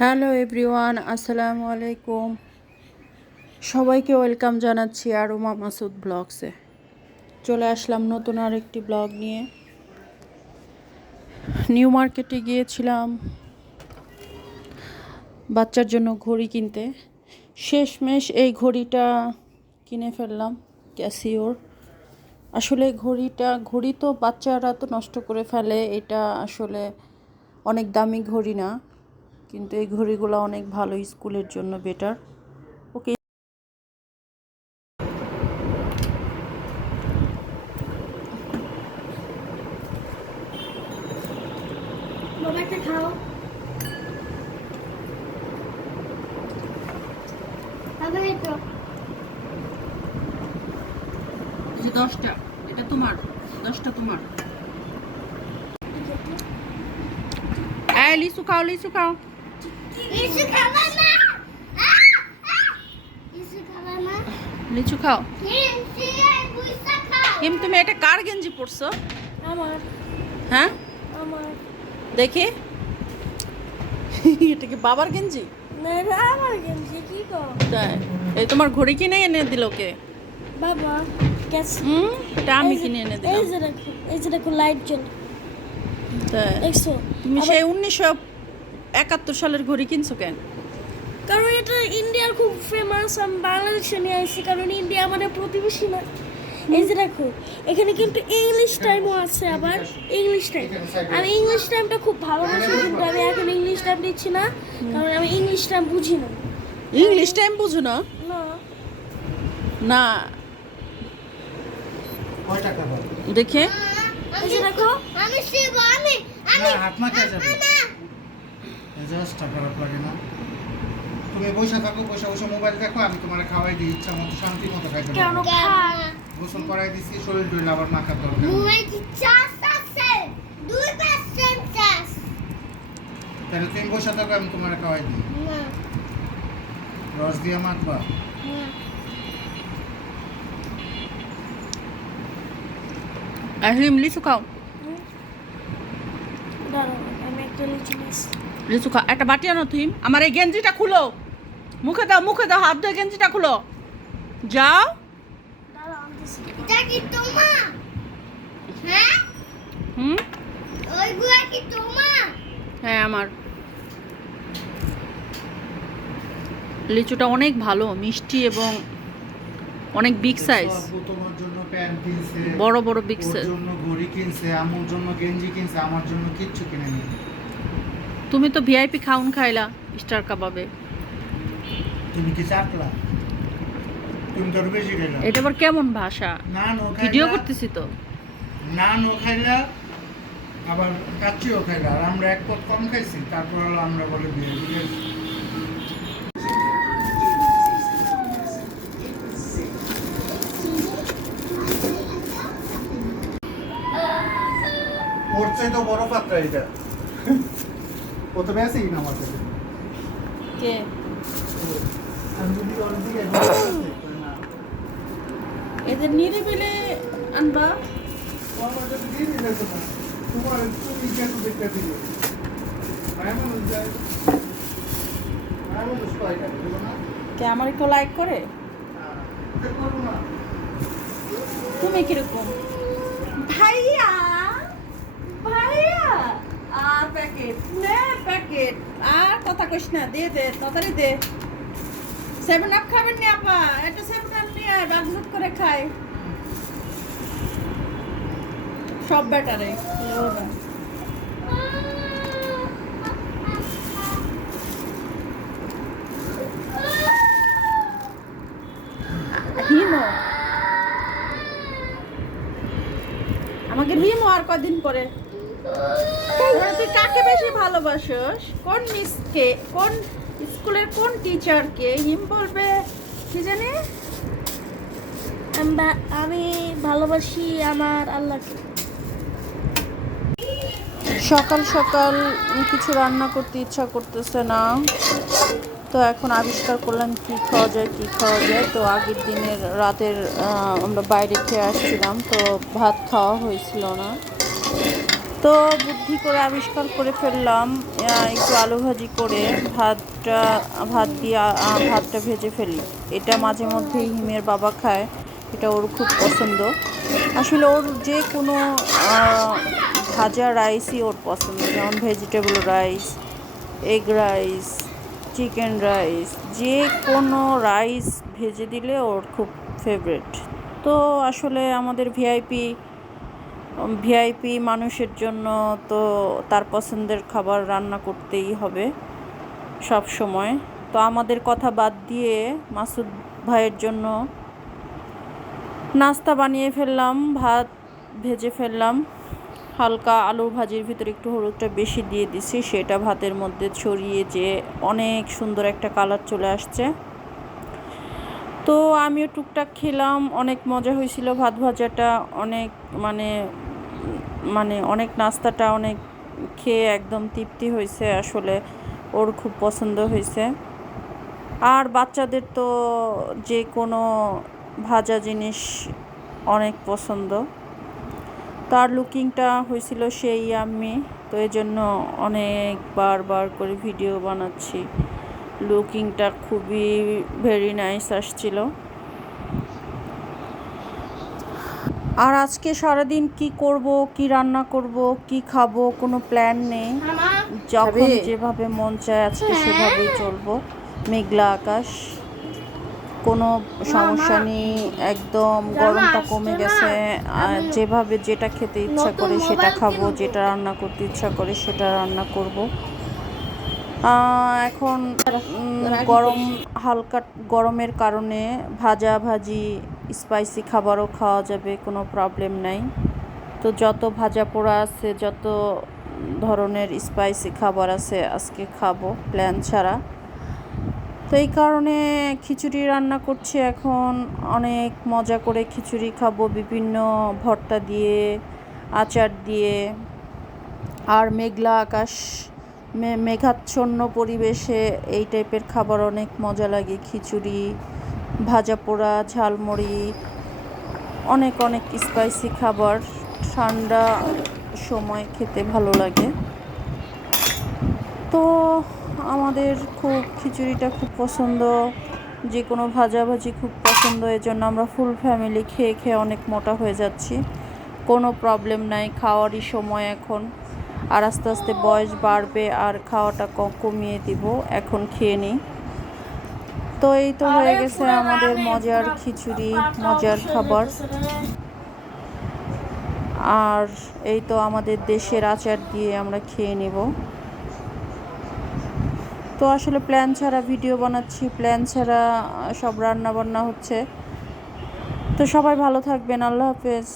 Hello everyone, আসসালামু আলাইকুম। সবাইকে ওয়েলকাম জানাচ্ছি আরুমা মাসুদ ব্লগসে। চলে আসলাম নতুন আরেকটি ব্লগ নিয়ে। নিউ মার্কেটে গিয়েছিলাম বাচ্চার জন্য ঘড়ি কিনতে। শেষমেশ এই ঘড়িটা কিনে ফেললাম, ক্যাসিওর। আসলে ঘড়ি তো বাচ্চারা তো নষ্ট করে ফেলে, এটা আসলে অনেক দামি ঘড়ি না, কিন্তু এই ঘড়িগুলো অনেক ভালো, স্কুলের জন্য বেটার। ওকে, বাবাকে খাও। আবার এটা এই যে 10টা, এটা তোমার, 10টা তোমার। লিচু খাও, লিচু খাও। ইসু খাবা না। ইসু খাবা না। লিচু খাও। ইসু বুইসা খাও। তুমি এটা কার গেঞ্জি পরছো? আমার হ্যাঁ, আমার দেখি। এটা কি বাবার গেঞ্জি? না, এটা আমার গেঞ্জি। কি গো তাই? এই তোমার ঘড়ি কিনে এনে দিল কে? বাবা? গেছে। এটা আমি কিনে এনে দিলাম। এই যে দেখো লাইট জ্বলে। তাই? দেখছো? তুমি সেই 1971 সালের ঘড়ি কিনছো কেন? কারণ এটা ইন্ডিয়ার খুব ফেমাস। আমি বাংলাদেশে নিয়ে আসছি কারণ ইন্ডিয়া আমাদের প্রতিবেশী নয়। এই যে দেখো, এখানে কিন্তু ইংলিশ টাইমও আছে। আবার ইংলিশ টাইম, আমি ইংলিশ টাইমটা খুব ভালোবাসি, কিন্তু আমি এখন ইংলিশ টাইম দিচ্ছি না কারণ আমি ইংলিশ টাইম বুঝি না। ইংলিশ টাইম বুঝো না? না, না, কয় টাকা দাও? দেখে। এই যে দেখো, আমি শিব, আমি না, হাত না খেয়ে যাবে। এই জাস্ট খারাপ লাগে না? তুমি বসে থাকো, বসে বসে মোবাইল দেখো, আমি তোমার খাওয়াই দিই, ইচ্ছা মতো শান্তি মতো খাইতে কেন পারো। খায়? গোসল করাই দিছি, শরীর ডইলে আবার মাখার দরকার নেই। মুই কি চাষ আছে 2% চাষ তাহলে তুমি বসে থাকো, আমি তোমার খাওয়াই দিই। না রস দিয়ে মাখবা। আহিম, লিচু খাও। দাঁড়াও, আমি একটা লিচু নিস। লিচু খাও। একটা বাটি আনো তুমি। আমার এই গেঞ্জিটা খুলো, মুখে দাও, মুখে দাও, হাত ধুয়ে গেঞ্জিটা খুলো। যাও। দাঁড়াও, আনতেছি। এটা কি তোমার? হ্যাঁ, হুম, ওইগুলা কি তোমার? হ্যাঁ আমার। লিচুটা অনেক ভালো, মিষ্টি এবং অনেক বিগ সাইজ। আব্বু তোমার জন্য প্যান্ট কিনছে, বড় বড় বিগ ওর সাইজ। জন্য ঘড়ি কিনছে, আম্মুর জন্য গেঞ্জি কিনছে, আমার জন্য কিচ্ছু কিনে নি। তুমি তো ভিআইপি খাউন খাইলা স্টার কাবাবে। তুমি কি চাটলা? তুমি তো আরো বেশি খাইলা। এটা আবার কেমন ভাষা? না নো ভিডিও খাইলা, করতেছি তো। না নো খাইলা, আবার কাচ্চিও খাইলা। আর আমরা এক পদ কম খাইছি, তারপর হলো আমরা বলে বিয়ে দিয়ে ওর চেয়ে তো বড় পাত্রা এটা। প্রথমে আছে কিনা আমার কাছে? কে? আমি যদি ওর দিকে না, এদের নিরিবিলে আনবা। ও আমার কাছে দিয়ে দিতে না। তুমি কেন দেখতে দিলে? মানুষ যায়, মানুষ কয় টাকা দেবো না? কে আমার একটু লাইক করে? করবো না। তুমি কিরকম? ভাইয়া, ভাইয়া, আর প্যাকেট নে, প্যাকেট। আর কথা কইস না, দে দে, তাড়াতাড়ি দে। 7 আপ খাবেন নি আপা? একটা 7 আপ নিয়ে আয়, বাগঝুট করে খায়। সব ব্যাটারে হিমো, আমাকে হিমো আর কদিন পরে। তুই কাকে বেশি ভালোবাসোস? কোন মিসকে, কোন স্কুলের কোন টিচারকে? হিম বলবে কি জানি। আমি ভালোবাসি আমার আল্লাহকে। সকাল সকাল কিছু রান্না করতে ইচ্ছা করতেছে না, তো এখন আবিষ্কার করলাম কি খাওয়া যায়, কি খাওয়া যায়। তো আগের দিনের রাতের আমরা বাইরে খেয়ে আসছিলাম, তো ভাত খাওয়া হয়েছিল না, তো তো বুদ্ধি করে আবিষ্কার করে ফেললাম একটু আলু ভাজি করে ভাতটা ভেজে ফেলি। এটা মাঝে মধ্যেই হিমের বাবা খায়, এটা ওর খুব পছন্দ। আসলে ওর যে কোনো ভাজা রাইসই ওর পছন্দ, যেমন vegetable rice, egg rice, chicken rice, যে কোনো রাইস ভেজে দিলে ওর খুব ফেভারিট। তো আসলে আমাদের ভিআইপি মানুষের জন্য তো তার পছন্দের খাবার রান্না করতেই হবে সব সময়। তো আমাদের কথা বাদ দিয়ে মাসুদ ভাইয়ের জন্য নাস্তা বানিয়ে ফেললাম, ভাত ভেজে ফেললাম, হালকা আলু ভাজির ভিতরে একটু হলুদটা বেশি দিয়ে দিছি, সেটা ভাতের মধ্যে ছড়িয়ে যে অনেক সুন্দর একটা কালার চলে আসছে। তো আমিও টুকটাক খেলাম, অনেক মজা হয়েছিল ভাত ভাজাটা, অনেক অনেক নাস্তাটা অনেক খেয়ে একদম তৃপ্তি হয়েছে। আসলে ওর খুব পছন্দ হয়েছে। আর বাচ্চাদের তো যে কোনো ভাজা জিনিস অনেক পছন্দ। তার লুকিংটা হয়েছিল সেই আমি, তো এই জন্য অনেক বার করে ভিডিও বানাচ্ছি। লুকিংটা খুবই ভেরি নাইস আসছিল। আর আজকে সারাদিন কি করব, কি রান্না করব, কি খাবো কোনো প্ল্যান নেই। যখন যেভাবে মন চায় আজকে সেভাবেই চলবো। মেঘলা আকাশ, কোনো সমস্যা নেই, একদম গরমটা কমে গেছে। যেভাবে যেটা খেতে ইচ্ছা করে সেটা খাবো, যেটা রান্না করতে ইচ্ছা করে সেটা রান্না করব। এখন হালকা গরমের কারণে ভাজি স্পাইসি খাবারও খাওয়া যাবে, কোনো প্রবলেম নাই। তো যত ভাজা পোড়া আছে, যত ধরনের স্পাইসি খাবার আছে আজকে খাবো প্ল্যান ছাড়া। তো এই কারণে খিচুড়ি রান্না করছি এখন, অনেক মজা করে খিচুড়ি খাবো বিভিন্ন ভর্তা দিয়ে, আচার দিয়ে। আর মেঘলা আকাশ, মেঘাচ্ছন্ন পরিবেশে এই টাইপের খাবার অনেক মজা লাগে। খিচুড়ি, ভাজা পোড়া, ঝালমুড়ি, অনেক স্পাইসি খাবার ঠান্ডা সময় খেতে ভালো লাগে। তো আমাদের খুব খিচুড়িটা খুব পছন্দ, যে কোনো ভাজাভাজি খুব পছন্দ। এই জন্য আমরা ফুল ফ্যামিলি খেয়ে অনেক মোটা হয়ে যাচ্ছি। কোনো প্রবলেম নাই, খাওয়ারই সময় এখন। আর আস্তে আস্তে বয়স বাড়বে আর খাওয়াটা কমিয়ে দিব, এখন খেয়ে নিই। তো এই তো হয়ে গেছে আমাদের মজার খিচুড়ি, মজার খাবার। আর এই তো আমাদের দেশের আচার দিয়ে আমরা খেয়ে নেব। তো আসলে প্ল্যান ছাড়া ভিডিও বানাচ্ছি, প্ল্যান ছাড়া সব রান্না বান্না হচ্ছে। তো সবাই ভালো থাকবেন, আল্লাহ হাফেজ।